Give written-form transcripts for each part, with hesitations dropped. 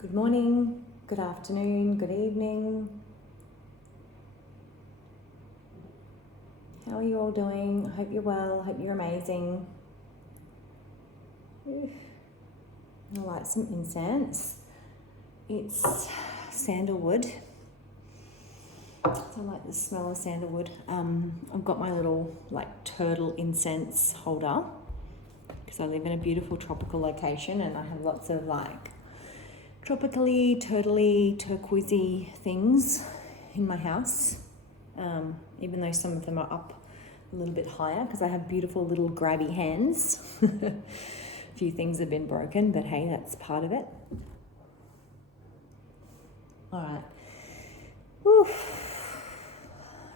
Good morning, good afternoon, good evening. How are you all doing? I hope you're well, I hope you're amazing. I light some incense. It's sandalwood. So I like the smell of sandalwood. I've got my little turtle incense holder because I live in a beautiful tropical location and I have lots of tropically, turtly, turquoisey things in my house, even though some of them are up a little bit higher because I have beautiful little grabby hands. A few things have been broken, but hey, that's part of it. All right. Whew.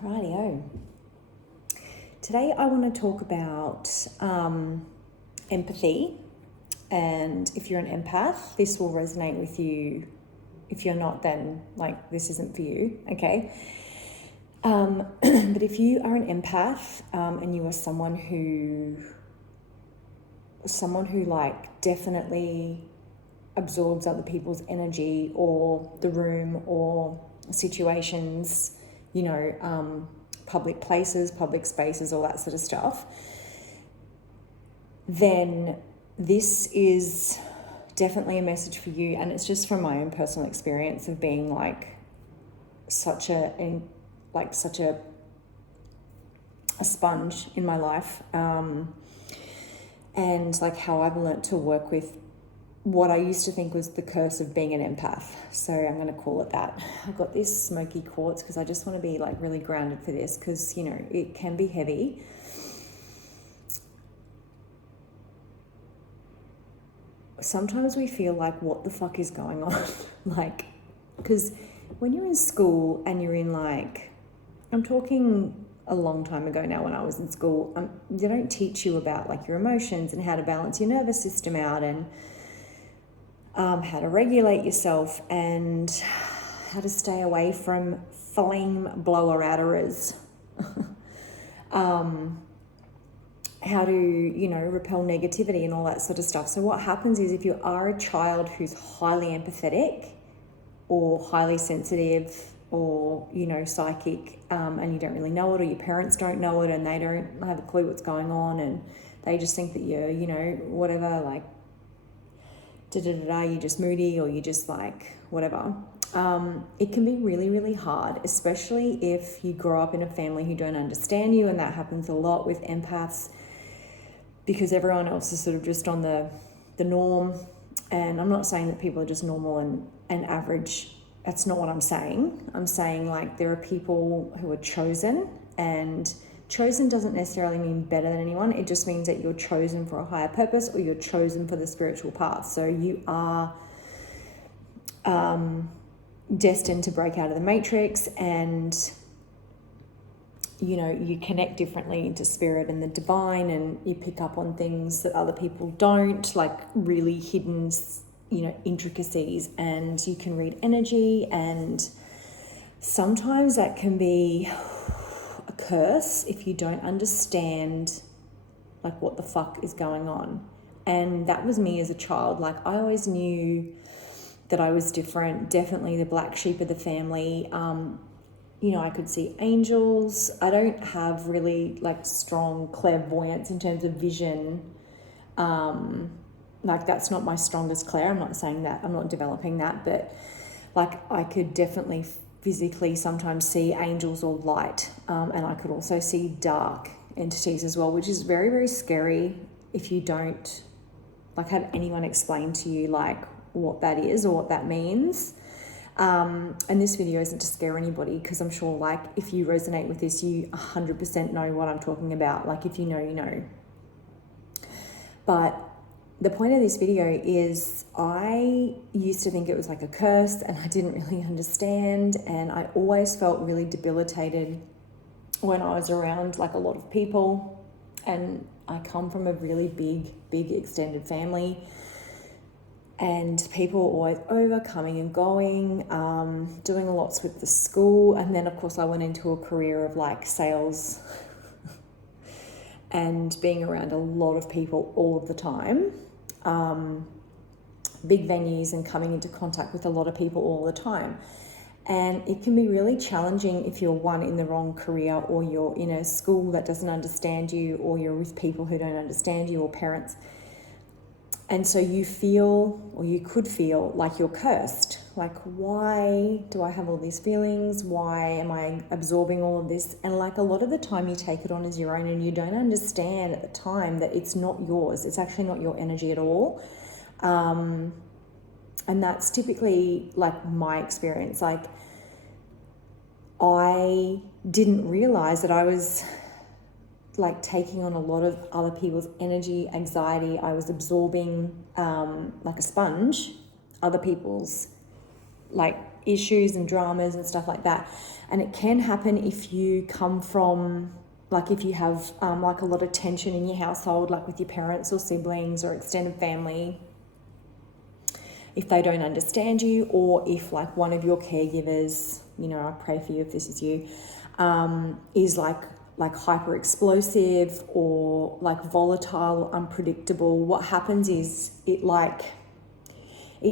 Rightio. Today I want to talk about empathy. And if you're an empath, this will resonate with you. If you're not, then this isn't for you, okay? But if you are an empath and you are someone who definitely absorbs other people's energy or the room or situations, public places, public spaces, all that sort of stuff, then this is definitely a message for you. And it's just from my own personal experience of being such a sponge in my life, and how I've learnt to work with what I used to think was the curse of being an empath. So I'm going to call it that. I've got this smoky quartz because I just want to be really grounded for this because, it can be heavy. Sometimes we feel what the fuck is going on? Because when you're in school and you're in I'm talking a long time ago now when I was in school, they don't teach you about your emotions and how to balance your nervous system out and how to regulate yourself and how to stay away from flame blower adderers. How to, repel negativity and all that sort of stuff. So what happens is if you are a child who's highly empathetic or highly sensitive or, psychic, and you don't really know it, or your parents don't know it and they don't have a clue what's going on and they just think that you're, whatever, you're just moody or you're just whatever. It can be really, really hard, especially if you grow up in a family who don't understand you, and that happens a lot with empaths because everyone else is sort of just on the norm. And I'm not saying that people are just normal and average. That's not what I'm saying. I'm saying there are people who are chosen, and chosen doesn't necessarily mean better than anyone. It just means that you're chosen for a higher purpose or you're chosen for the spiritual path. So you are destined to break out of the matrix, and you connect differently into spirit and the divine, and you pick up on things that other people don't, really hidden intricacies, and you can read energy, and sometimes that can be a curse if you don't understand what the fuck is going on. And that was me as a child. I always knew that I was different, definitely the black sheep of the family. I could see angels. I don't have really strong clairvoyance in terms of vision. That's not my strongest clair. I'm not saying that. I'm not developing that, but I could definitely physically sometimes see angels or light. And I could also see dark entities as well, which is very, very scary if you don't have anyone explain to you what that is or what that means. And this video isn't to scare anybody, because I'm sure if you resonate with this, you 100% know what I'm talking about. If you know, you know. But the point of this video is I used to think it was a curse, and I didn't really understand, and I always felt really debilitated when I was around a lot of people. And I come from a really big extended family, and people were always over, coming and going, doing lots with the school. And then of course I went into a career of sales and being around a lot of people all of the time. big venues and coming into contact with a lot of people all the time. And it can be really challenging if you're one, in the wrong career, or you're in a school that doesn't understand you, or you're with people who don't understand you, or parents. And so you feel, or you could feel, like you're cursed. Like, why do I have all these feelings? Why am I absorbing all of this? And like, a lot of the time you take it on as your own, and you don't understand at the time that it's not yours. It's actually not your energy at all. And that's typically like my experience. Like, I didn't realize that I was like taking on a lot of other people's energy, anxiety. I was absorbing like a sponge, other people's like issues and dramas and stuff like that. And it can happen if you come from, like, if you have like a lot of tension in your household, like with your parents or siblings or extended family, if they don't understand you, or if like one of your caregivers, you know, I pray for you if this is you, is like hyper explosive or like volatile, unpredictable. What happens is it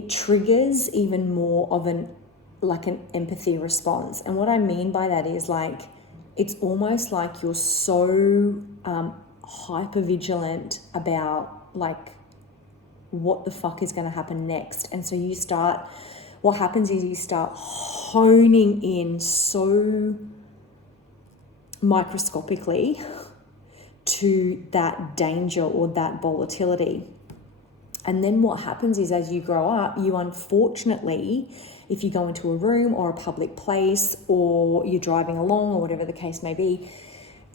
triggers even more of an empathy response. And what I mean by that is, like, it's almost like you're so hyper vigilant about like what the fuck is going to happen next. And so what happens is you start honing in so microscopically to that danger or that volatility. And then what happens is, as you grow up, you unfortunately, if you go into a room or a public place, or you're driving along, or whatever the case may be,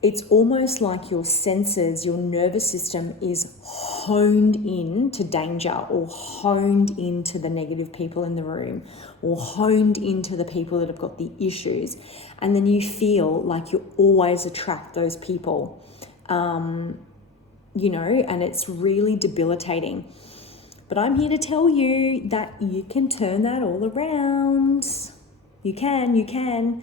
it's almost like your senses, your nervous system is honed in to danger, or honed into the negative people in the room, or honed into the people that have got the issues. And then you feel like you always attract those people, you know, and it's really debilitating. But I'm here to tell you that you can turn that all around. You can.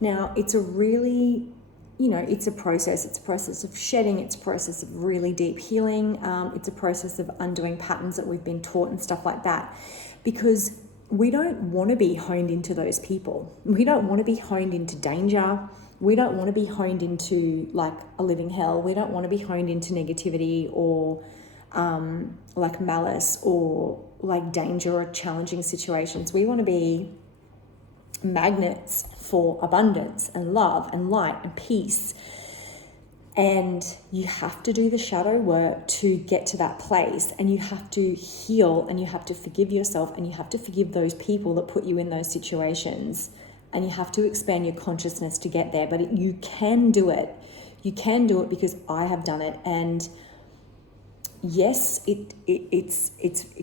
Now, it's a really, you know, it's a process. It's a process of shedding. It's a process of really deep healing. It's a process of undoing patterns that we've been taught and stuff like that. Because we don't want to be honed into those people. We don't want to be honed into danger. We don't want to be honed into like a living hell. We don't want to be honed into negativity, or like malice, or like danger or challenging situations. We want to be magnets for abundance and love and light and peace. And you have to do the shadow work to get to that place, and you have to heal, and you have to forgive yourself, and you have to forgive those people that put you in those situations, and you have to expand your consciousness to get there. But you can do it. You can do it, because I have done it. And yes, it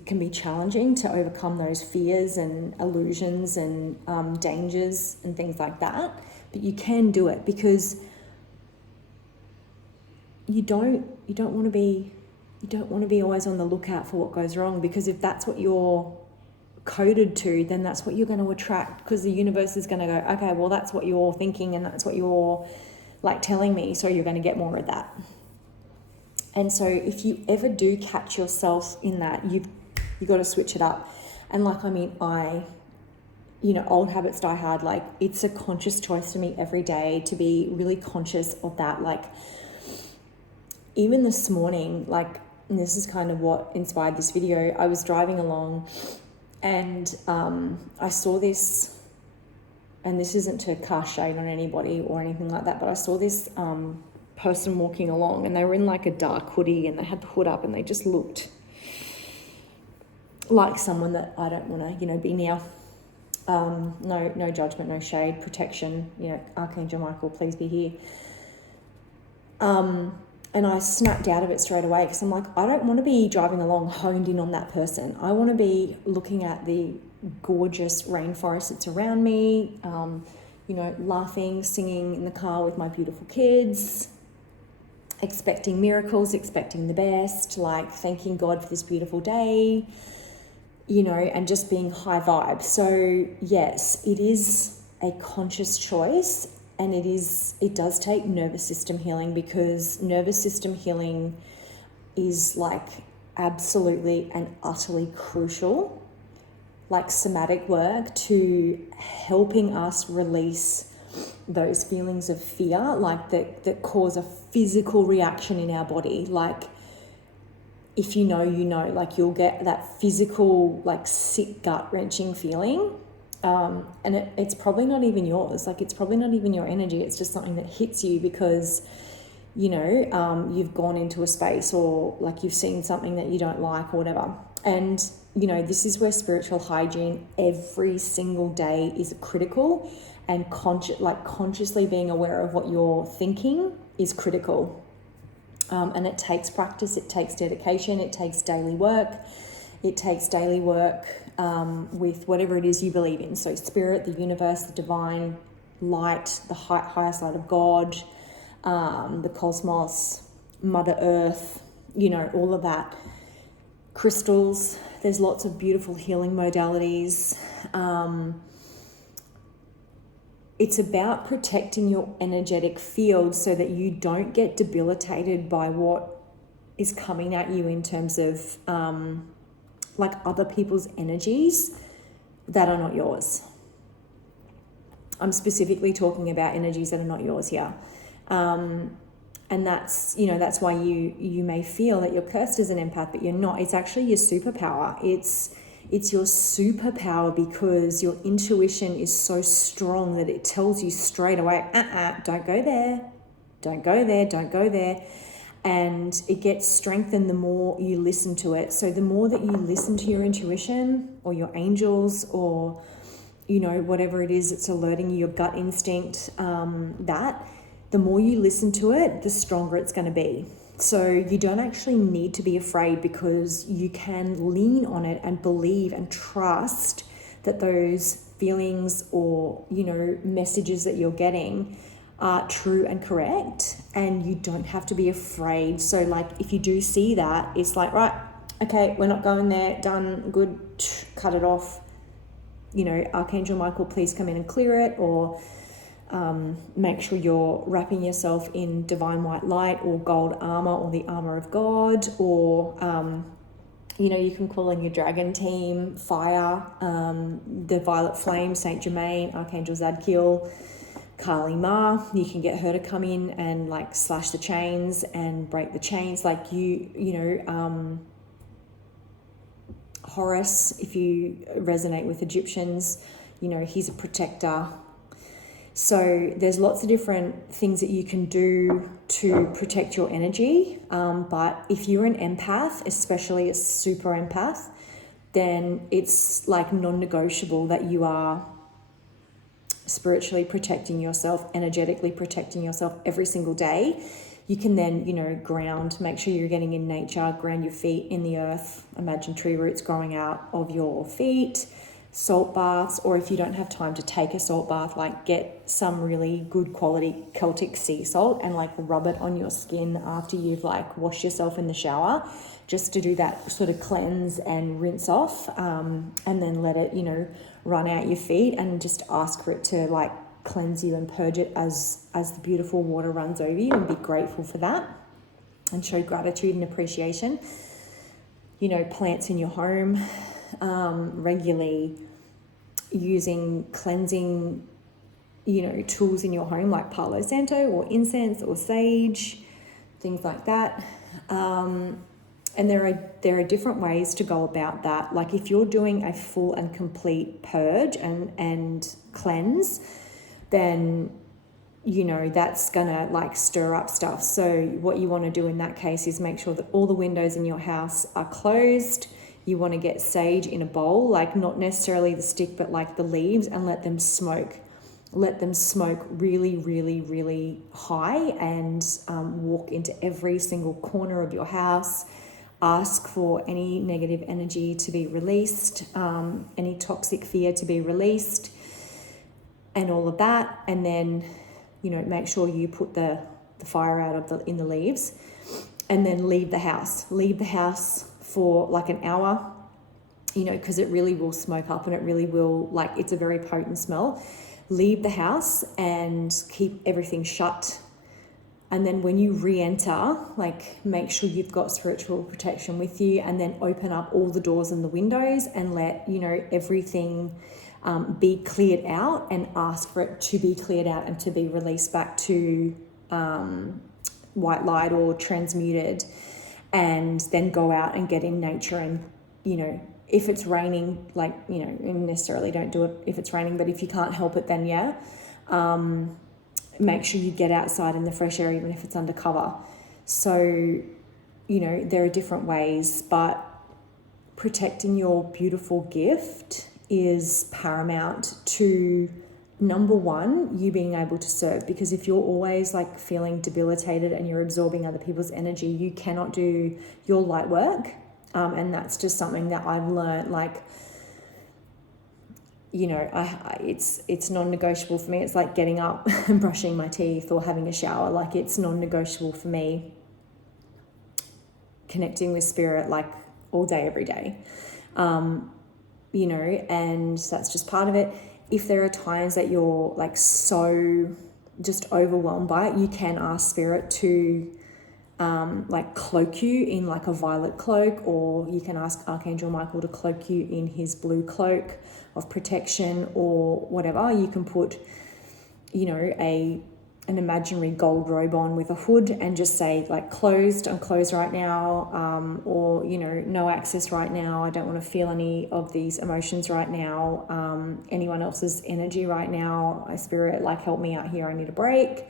can be challenging to overcome those fears and illusions and dangers and things like that, but you can do it, because you don't want to be always on the lookout for what goes wrong, because if that's what you're coded to, then that's what you're going to attract, because the universe is going to go, okay, well, that's what you're thinking and that's what you're like telling me, so you're going to get more of that. And so if you ever do catch yourself in that, you've got to switch it up. And like, I mean, old habits die hard. Like, it's a conscious choice for me every day to be really conscious of that. Like, even this morning, like, and this is kind of what inspired this video, I was driving along and I saw this, and this isn't to cast shade on anybody or anything like that, but I saw this person walking along, and they were in like a dark hoodie, and they had the hood up, and they just looked like someone that I don't want to, be near. No judgment, no shade, protection, Archangel Michael, please be here. And I snapped out of it straight away, because I'm like, I don't want to be driving along honed in on that person. I want to be looking at the gorgeous rainforest that's around me, laughing, singing in the car with my beautiful kids, expecting miracles, expecting the best, like thanking God for this beautiful day, and just being high vibe. So yes, it is a conscious choice, and it does take nervous system healing, because nervous system healing is like absolutely and utterly crucial, like somatic work, to helping us release those feelings of fear, like that cause a physical reaction in our body. Like, if you know, like you'll get that physical, like sick, gut-wrenching feeling. And it's probably not even yours. Like, it's probably not even your energy. It's just something that hits you because, you've gone into a space, or like you've seen something that you don't like or whatever. And, this is where spiritual hygiene every single day is critical, and consciously being aware of what you're thinking is critical. And it takes practice, it takes dedication, it takes daily work. It takes daily work with whatever it is you believe in. So spirit, the universe, the divine light, the highest light of God, the cosmos, Mother Earth, all of that. Crystals, there's lots of beautiful healing modalities. It's about protecting your energetic field so that you don't get debilitated by what is coming at you in terms of like other people's energies that are not yours. I'm specifically talking about energies that are not yours here. And that's why you may feel that you're cursed as an empath, but you're not. It's actually your superpower. It's your superpower because your intuition is so strong that it tells you straight away, don't go there, don't go there, don't go there. And it gets strengthened the more you listen to it. So the more that you listen to your intuition or your angels or, whatever it is that's alerting you, your gut instinct, the more you listen to it, the stronger it's going to be. So you don't actually need to be afraid, because you can lean on it and believe and trust that those feelings or, messages that you're getting are true and correct, and you don't have to be afraid. So like, if you do see that, it's like, right, okay, we're not going there, done, good, cut it off. Archangel Michael, please come in and clear it, or make sure you're wrapping yourself in divine white light or gold armor or the armor of God, or you can call in your dragon team, fire, the violet flame, Saint Germain, Archangel Zadkiel, Kali Ma. You can get her to come in and like slash the chains and break the chains. Like Horus, if you resonate with Egyptians, he's a protector. So there's lots of different things that you can do to protect your energy. But if you're an empath, especially a super empath, then it's like non-negotiable that you are spiritually protecting yourself, energetically protecting yourself every single day. You can then, ground, make sure you're getting in nature, ground your feet in the earth. Imagine tree roots growing out of your feet. Salt baths, or if you don't have time to take a salt bath, like get some really good quality Celtic sea salt and like rub it on your skin after you've like washed yourself in the shower, just to do that sort of cleanse and rinse off, and then let it run out your feet, and just ask for it to like cleanse you and purge it as the beautiful water runs over you, and be grateful for that and show gratitude and appreciation. Plants in your home, regularly using cleansing, tools in your home like Palo Santo or incense or sage, things like that. And there are different ways to go about that. Like if you're doing a full and complete purge and cleanse, then that's gonna like stir up stuff. So what you want to do in that case is make sure that all the windows in your house are closed. You want to get sage in a bowl, like not necessarily the stick, but like the leaves, and let them smoke. Let them smoke really, really, really high, and walk into every single corner of your house. Ask for any negative energy to be released, any toxic fear to be released, and all of that. And then, make sure you put the fire out in the leaves, and then leave the house. Leave the house for like an hour, because it really will smoke up, and it really will, like, it's a very potent smell. Leave the house and keep everything shut. And then when you re-enter, like make sure you've got spiritual protection with you, and then open up all the doors and the windows and let, you know, everything be cleared out, and ask for it to be cleared out and to be released back to white light or transmuted. And then go out and get in nature, and, you know, if it's raining, like, you know, necessarily don't do it if it's raining, but if you can't help it, then yeah. Make sure you get outside in the fresh air, even if it's undercover. So, you know, there are different ways, but protecting your beautiful gift is paramount to, number one, you being able to serve. Because if you're always like feeling debilitated and you're absorbing other people's energy, you cannot do your light work. And that's just something that I've learned, like, you know, it's non-negotiable for me. It's like getting up and brushing my teeth or having a shower. Like, it's non-negotiable for me. Connecting with spirit, like, all day, every day. You know, and that's just part of it. If there are times that you're like so just overwhelmed by it, you can ask spirit to like cloak you in like a violet cloak, or you can ask Archangel Michael to cloak you in his blue cloak of protection, or whatever. You can put, you know, an imaginary gold robe on with a hood and just say like closed, I'm closed right now, or, you know, no access right now, I don't want to feel any of these emotions right now, anyone else's energy right now, spirit, like, help me out here, I need a break,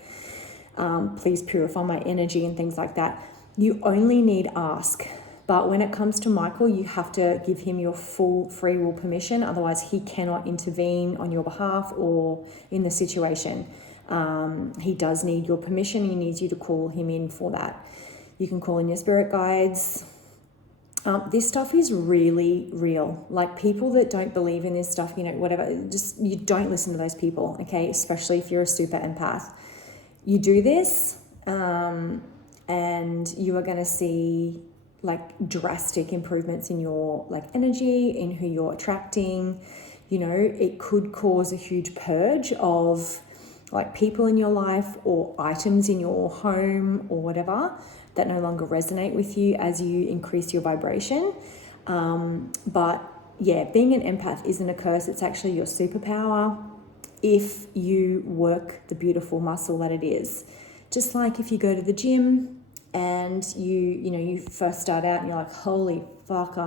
please purify my energy, and things like that. You only need ask. But when it comes to Michael, you have to give him your full free will permission, otherwise he cannot intervene on your behalf or in the situation. He does need your permission. He needs you to call him in for that. You can call in your spirit guides. This stuff is really real. Like, people that don't believe in this stuff, you know, whatever, just, you don't listen to those people, okay? Especially if you're a super empath. You do this, and you are going to see like drastic improvements in your like energy, in who you're attracting. You know, it could cause a huge purge of like people in your life or items in your home or whatever that no longer resonate with you as you increase your vibration. But yeah, being an empath isn't a curse. It's actually your superpower if you work the beautiful muscle that it is. Just like if you go to the gym and you first start out and you're like, holy fuck,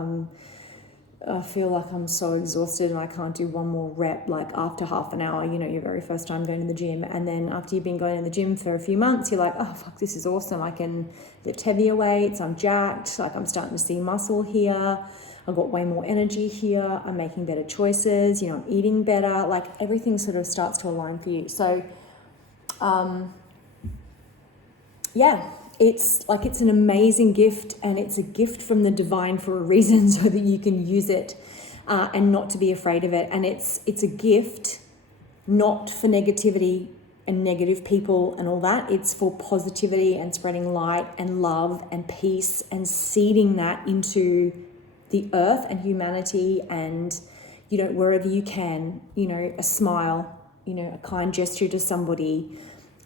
I feel like I'm so exhausted and I can't do one more rep, like after half an hour, you know, your very first time going to the gym. And then after you've been going to the gym for a few months, you're like, oh fuck, this is awesome. I can lift heavier weights, I'm jacked, like I'm starting to see muscle here, I've got way more energy here, I'm making better choices, you know, I'm eating better, like everything sort of starts to align for you. So yeah, it's like, it's an amazing gift, and it's a gift from the divine for a reason, so that you can use it and not to be afraid of it. And it's a gift not for negativity and negative people and all that. It's for positivity and spreading light and love and peace and seeding that into the earth and humanity, and, you know, wherever you can, you know, a smile, you know, a kind gesture to somebody,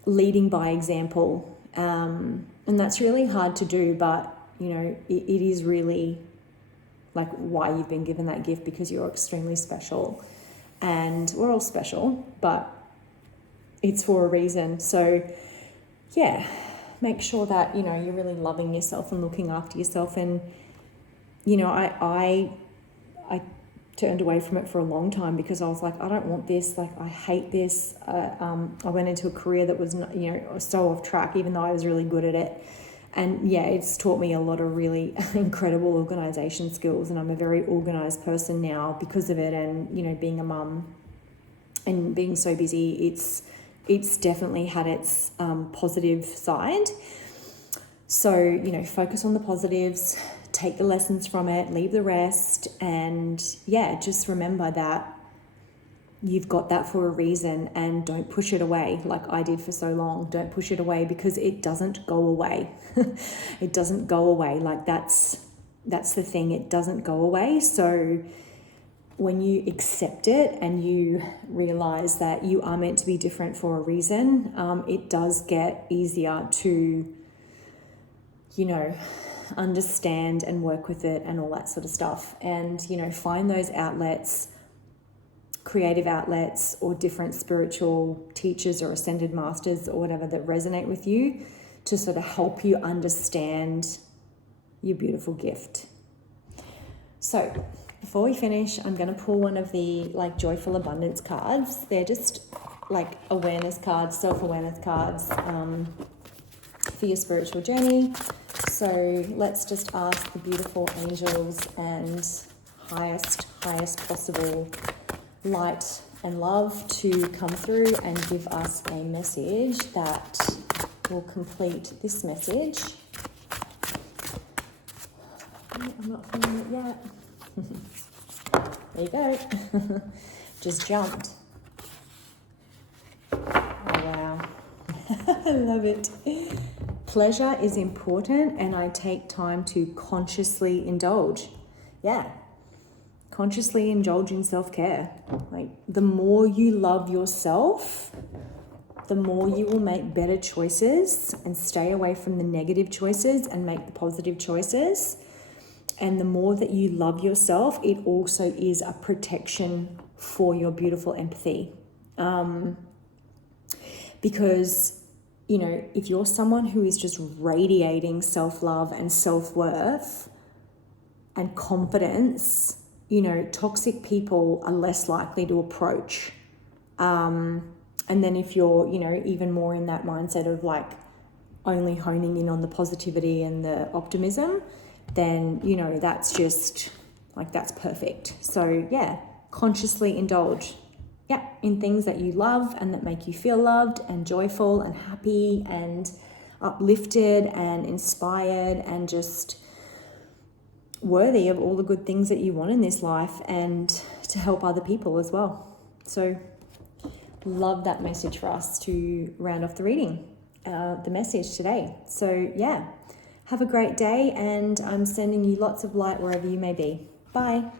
leading by example. And that's really hard to do, but, you know, it is really like why you've been given that gift, because you're extremely special, and we're all special, but it's for a reason. So yeah, make sure that, you know, you're really loving yourself and looking after yourself. And, you know, I turned away from it for a long time because I was like, I don't want this, like I hate this. I went into a career that was, you know, so off track, even though I was really good at it. And yeah, it's taught me a lot of really incredible organization skills, and I'm a very organized person now because of it. And, you know, being a mum and being so busy, it's definitely had its positive side. So, you know, focus on the positives, take the lessons from it, leave the rest. And yeah, just remember that you've got that for a reason, and don't push it away like I did for so long. Don't push it away, because it doesn't go away. It doesn't go away. Like that's the thing. It doesn't go away. So when you accept it and you realize that you are meant to be different for a reason, it does get easier to, you know, understand and work with it and all that sort of stuff. And, you know, find those outlets, creative outlets, or different spiritual teachers or ascended masters or whatever that resonate with you to sort of help you understand your beautiful gift. So before we finish, I'm going to pull one of the like joyful abundance cards. They're just like awareness cards, self-awareness cards for your spiritual journey. So let's just ask the beautiful angels and highest possible light and love to come through and give us a message that will complete this message. I'm not feeling it yet. There you go. Just jumped. Oh, wow. I love it. Pleasure is important, and I take time to consciously indulge. Yeah. Consciously indulge in self-care. Like, the more you love yourself, the more you will make better choices and stay away from the negative choices and make the positive choices. And the more that you love yourself, it also is a protection for your beautiful empathy. Because, you know, if you're someone who is just radiating self-love and self-worth and confidence, you know, toxic people are less likely to approach. And then if you're, you know, even more in that mindset of like only honing in on the positivity and the optimism, then, you know, that's just like, that's perfect. So yeah, consciously indulge, in things that you love and that make you feel loved and joyful and happy and uplifted and inspired and just worthy of all the good things that you want in this life, and to help other people as well. So love that message for us to round off the reading, the message today. So yeah, have a great day, and I'm sending you lots of light wherever you may be. Bye.